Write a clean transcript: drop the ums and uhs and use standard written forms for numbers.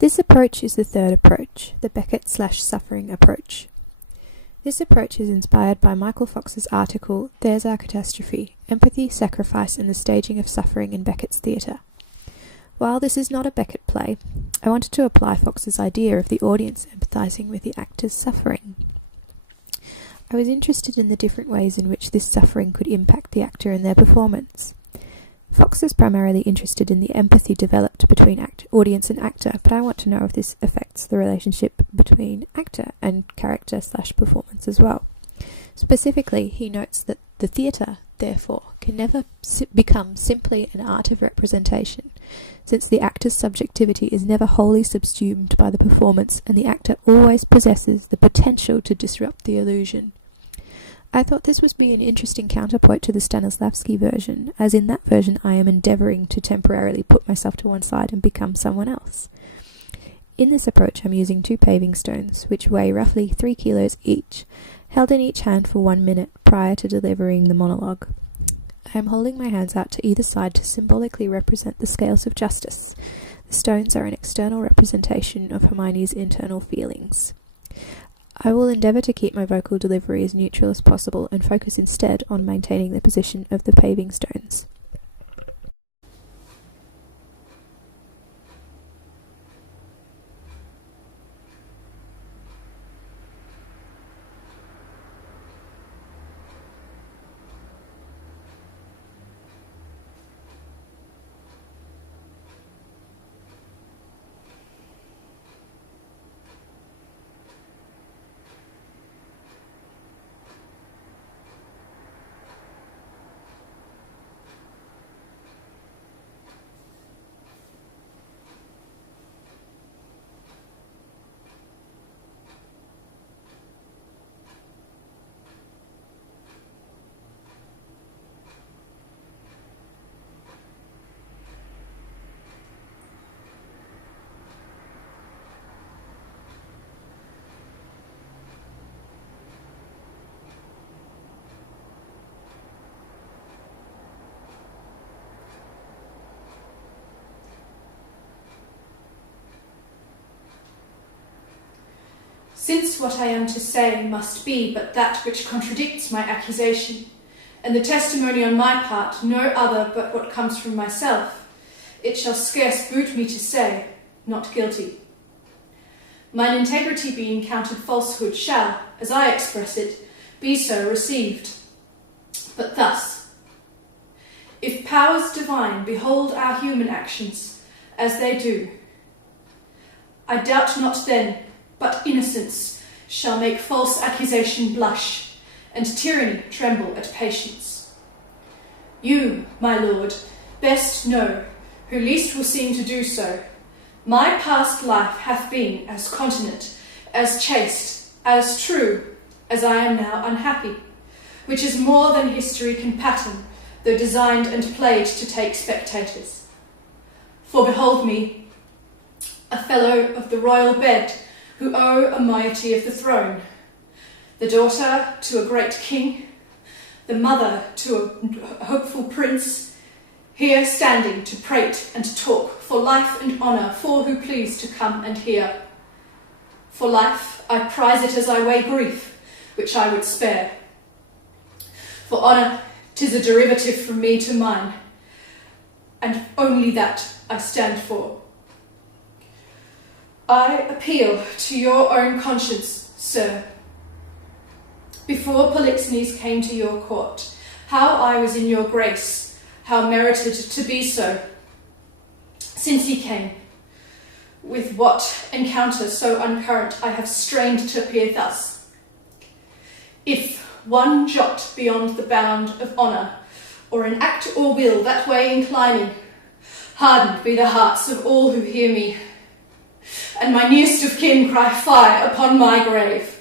This approach is the third approach, the Beckett/suffering approach. This approach is inspired by Michael Fox's article, There's Our Catastrophe, Empathy, Sacrifice and the Staging of Suffering in Beckett's Theatre. While this is not a Beckett play, I wanted to apply Fox's idea of the audience empathising with the actor's suffering. I was interested in the different ways in which this suffering could impact the actor and their performance. Fox is primarily interested in the empathy developed between audience and actor, but I want to know if this affects the relationship between actor and character/performance as well. Specifically, he notes that the theatre, therefore, can never become simply an art of representation, since the actor's subjectivity is never wholly subsumed by the performance and the actor always possesses the potential to disrupt the illusion. I thought this would be an interesting counterpoint to the Stanislavski version, as in that version I am endeavouring to temporarily put myself to one side and become someone else. In this approach I'm using 2 paving stones, which weigh roughly 3 kilos each, held in each hand for 1 minute prior to delivering the monologue. I am holding my hands out to either side to symbolically represent the scales of justice. The stones are an external representation of Hermione's internal feelings. I will endeavour to keep my vocal delivery as neutral as possible and focus instead on maintaining the position of the paving stones. Since what I am to say must be but that which contradicts my accusation, and the testimony on my part no other but what comes from myself, it shall scarce boot me to say, not guilty. Mine integrity being counted falsehood shall, as I express it, be so received. But thus: if powers divine behold our human actions, as they do, I doubt not then but innocence shall make false accusation blush, and tyranny tremble at patience. You, my lord, best know, who least will seem to do so, my past life hath been as continent, as chaste, as true, as I am now unhappy, which is more than history can pattern, though designed and played to take spectators. For behold me, a fellow of the royal bed, who owe a moiety of the throne, the daughter to a great king, the mother to a hopeful prince, here standing to prate and to talk for life and honour for who please to come and hear. For life I prize it as I weigh grief, which I would spare. For honour 'tis a derivative from me to mine, and only that I stand for. I appeal to your own conscience, sir. Before Polixenes came to your court, how I was in your grace, how merited to be so. Since he came, with what encounter so uncurrent I have strained to appear thus. If one jot beyond the bound of honour, or an act or will that way inclining, hardened be the hearts of all who hear me, and my nearest of kin cry fire upon my grave.